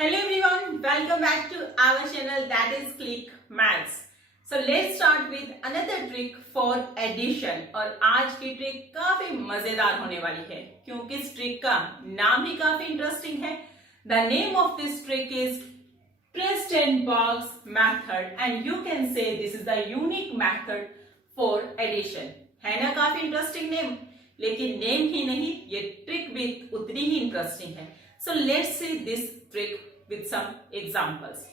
Hello everyone, welcome back to our channel that is Click Maths. So let's start with another trick for addition और आज की trick काफी मजेदार होने वाली है क्योंकि इस ट्रिक का नाम ही काफी इंटरेस्टिंग है. The name of this trick is twist and box method and you can say this is the unique method for addition. है ना काफी इंटरेस्टिंग नेम, लेकिन नेम ही नहीं ये ट्रिक भी उतनी ही इंटरेस्टिंग है. So let's see this trick with some examples.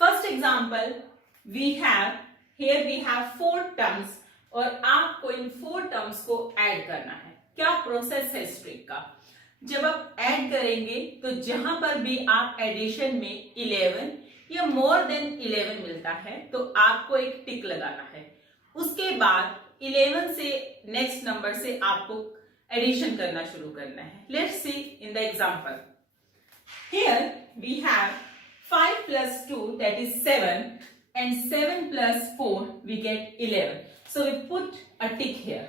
First example, we have 4 terms और आपको इन 4 terms को ऐड करना है. क्या प्रोसेस है इस ट्रिक का? जब आप ऐड करेंगे तो जहां पर भी आप एडिशन में 11 या मोर देन 11 मिलता है तो आपको एक टिक लगाना है. उसके बाद 11 से नेक्स्ट नंबर से आपको एडिशन करना शुरू करना है. Let's see in the example. Here we have 5 plus 2 that is 7 and 7 plus 4 we get 11. So we put a tick here.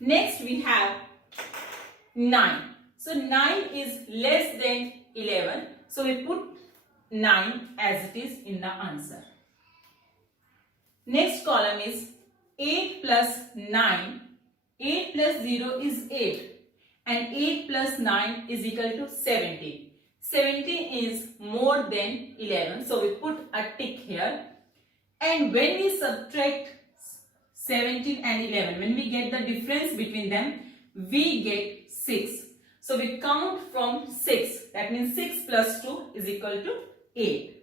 Next we have 9. So 9 is less than 11. So we put 9 as it is in the answer. Next column is 8 plus 9. 8 plus 0 is 8. And 8 plus 9 is equal to 17. 17 is more than 11. So we put a tick here. And when we subtract 17 and 11, when we get the difference between them, we get 6. So we count from 6. That means 6 plus 2 is equal to 8.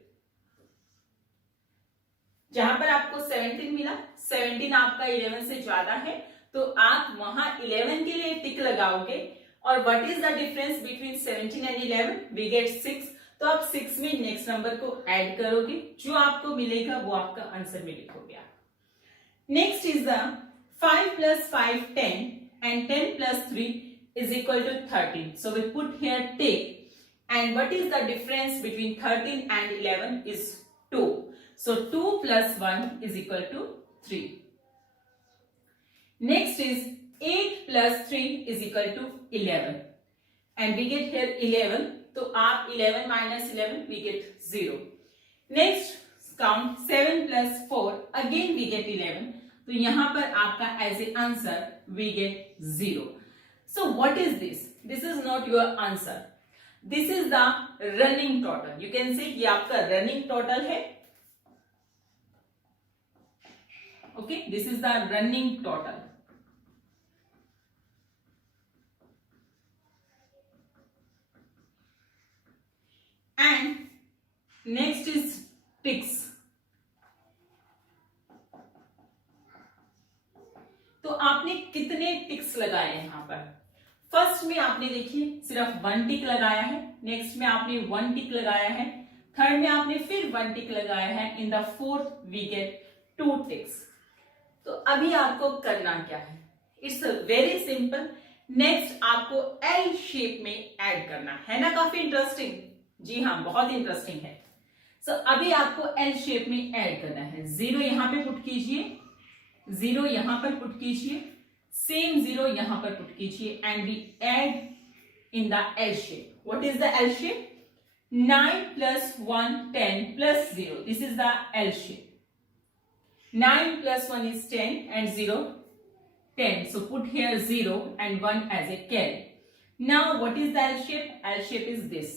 जहां पर आपको 17 मिला, 17 आपका 11 से ज्यादा है तो आप वहां 11 के लिए टिक लगाओगे और what is the difference between 17 and 11? We get 6. तो आप 6 में नेक्स्ट नंबर को ऐड करोगे, जो आपको मिलेगा वो आपका आंसर में लिखोगे. Next is the 5 plus 5 10 and 10 plus 3 is equal to 13. So we put here tick and what is the difference between 13 and 11 is 2. So 2 plus 1 is equal to 3. Next is 8 plus 3 is equal to 11. And we get here 11. So आप 11 minus 11 we get 0. Next count 7 plus 4. Again we get 11. तो यहाँ पर आपका as a answer we get 0. So what is this? This is not your answer. This is the running total. You can say ये आपका running total है. Okay, this is the running total. And next is ticks. तो आपने कितने ticks लगाए यहाँ पर? First में आपने देखिए सिर्फ 1 टिक लगाया है, नेक्स्ट में आपने 1 टिक लगाया है, थर्ड में आपने फिर 1 टिक लगाया है, in the fourth we get 2 ticks. तो अभी आपको करना क्या है? It's very simple. नेक्स्ट आपको एल शेप में ऐड करना है ना. काफी इंटरेस्टिंग. जी हाँ, बहुत इंटरेस्टिंग है. सो अभी आपको एल शेप में ऐड करना है. 0 यहां पे पुट कीजिए, 0 यहां पर पुट कीजिए, सेम 0 यहां पर पुट कीजिए and we add in the L shape. What is the L shape? 9 plus 1 10 plus 0. This is the L shape. 9 plus 1 is 10 and 0 10. So put here 0 and 1 as a carry. Now what is the L shape? L shape is this.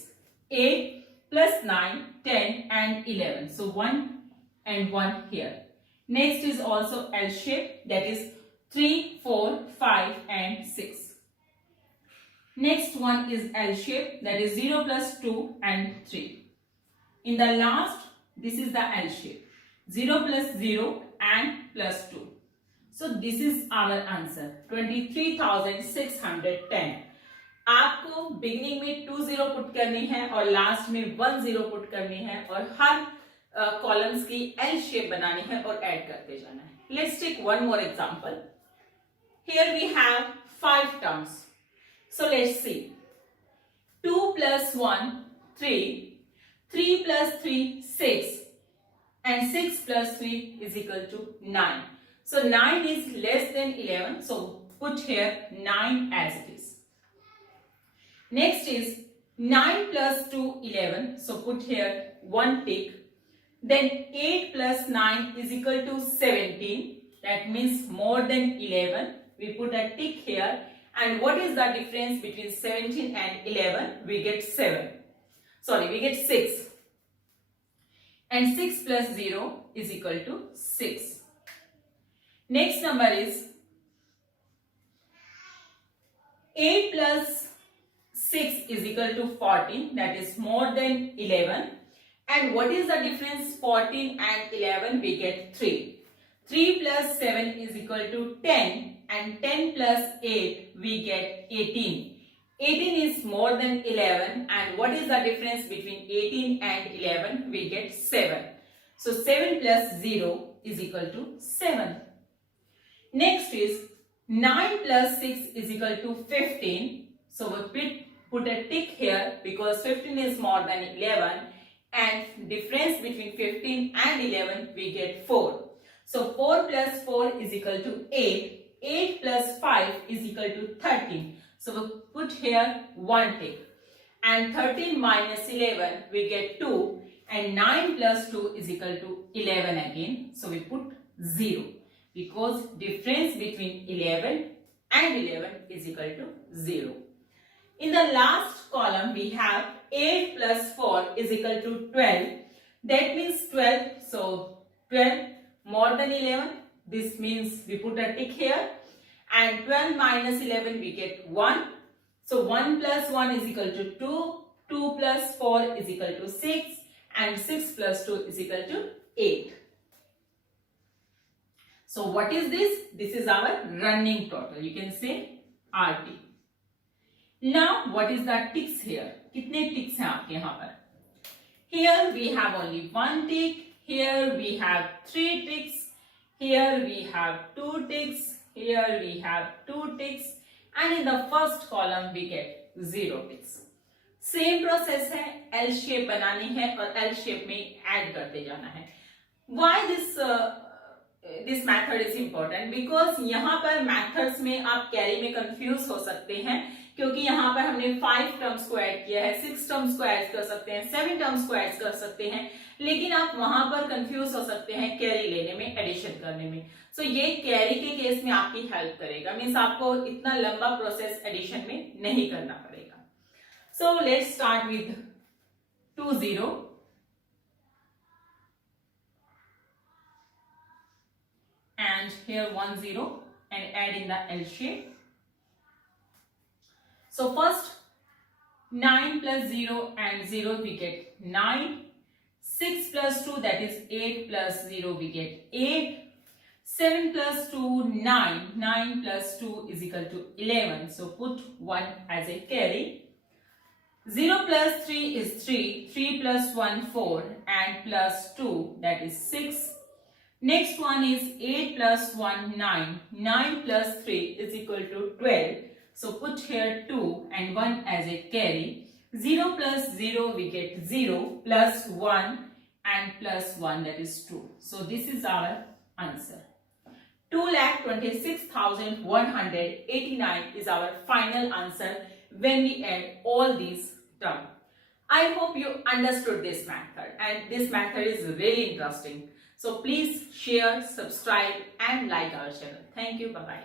8 plus 9 10 and 11. So 1 and 1 here. Next is also L shape, that is 3 4 5 and 6. Next one is L shape, that is 0 plus 2 and 3. In the last, this is the L shape, 0 plus 0 and plus 2. So this is our answer, 23,610. आपको beginning में 2 0 put करनी है और last में 1 0 put करनी है और हर कॉलम्स की एल शेप बनानी है और ऐड करते जाना है. Let's take one more example. Here we have 5 terms. So let's see. 2 plus 1 3, 3 plus 3 6 and 6 plus 3 is equal to 9. So 9 is less than 11. So put here 9 as it is. Next is 9 plus 2, 11. So put here 1 tick. Then 8 plus 9 is equal to 17. That means more than 11. We put a tick here. And what is the difference between 17 and 11? We get 7. Sorry, we get 6. And 6 plus 0 is equal to 6. Next number is 8 plus 6 is equal to 14. That is more than 11. And what is the difference? 14 and 11, we get 3. 3 plus 7 is equal to 10. And 10 plus 8, we get 18. 18 is more than 11. And what is the difference between 18 and 11? We get 7. So 7 plus 0 is equal to 7. Next is 9 plus 6 is equal to 15. So we put a tick here because 15 is more than 11. And difference between 15 and 11, we get 4. So 4 plus 4 is equal to 8. 8 plus 5 is equal to 13. So we put here 1 tick. And 13 minus 11, we get 2. And 9 plus 2 is equal to 11 again. So we put 0. Because difference between 11 and 11 is equal to 0. In the last column, we have 8 plus 4 is equal to 12. That means 12. So 12 more than 11. This means we put a tick here. And 12 minus 11, we get 1. So 1 plus 1 is equal to 2. 2 plus 4 is equal to 6. And 6 plus 2 is equal to 8. So what is this? This is our running total. You can say RT. Now what is the ticks here? कितने ticks हैं आपके यहाँ पर? Here we have only 1 tick. Here we have 3 ticks. Here we have 2 ticks. Here we have 2 ticks. And in the first column we get 0 ticks. Same process है. L shape बनानी है और L shape में add करते जाना है. Why this method is important? Because यहाँ पर methods में आप carry में confuse हो सकते हैं क्योंकि यहाँ पर हमने 5 टर्म्स को ऐड किया है, 6 टर्म्स को ऐड कर सकते हैं, 7 टर्म्स को ऐड कर सकते हैं, लेकिन आप वहां पर कंफ्यूज हो सकते हैं कैरी लेने में, एडिशन करने में. सो ये कैरी के केस में आपकी हेल्प करेगा. मीन्स आपको इतना लंबा प्रोसेस एडिशन में नहीं करना पड़ेगा. So let's start with 2 0 and here 1 0 and add in the L shape. So first 9 plus 0 and 0 we get 9. 6 plus 2 that is 8 plus 0 we get 8. 7 plus 2 9. 9 plus 2 is equal to 11. So put 1 as a carry. 0 plus 3 is 3. 3 plus 1 4 and plus 2 that is 6. Next one is 8 plus 1 9. 9 plus 3 is equal to 12. So put here 2 and 1 as a carry. 0 plus 0 we get 0 plus 1 and plus 1 that is 2. So this is our answer. 2,26,189 is our final answer when we add all these terms. I hope you understood this method and this method is really interesting. So please share, subscribe and like our channel. Thank you. Bye-bye.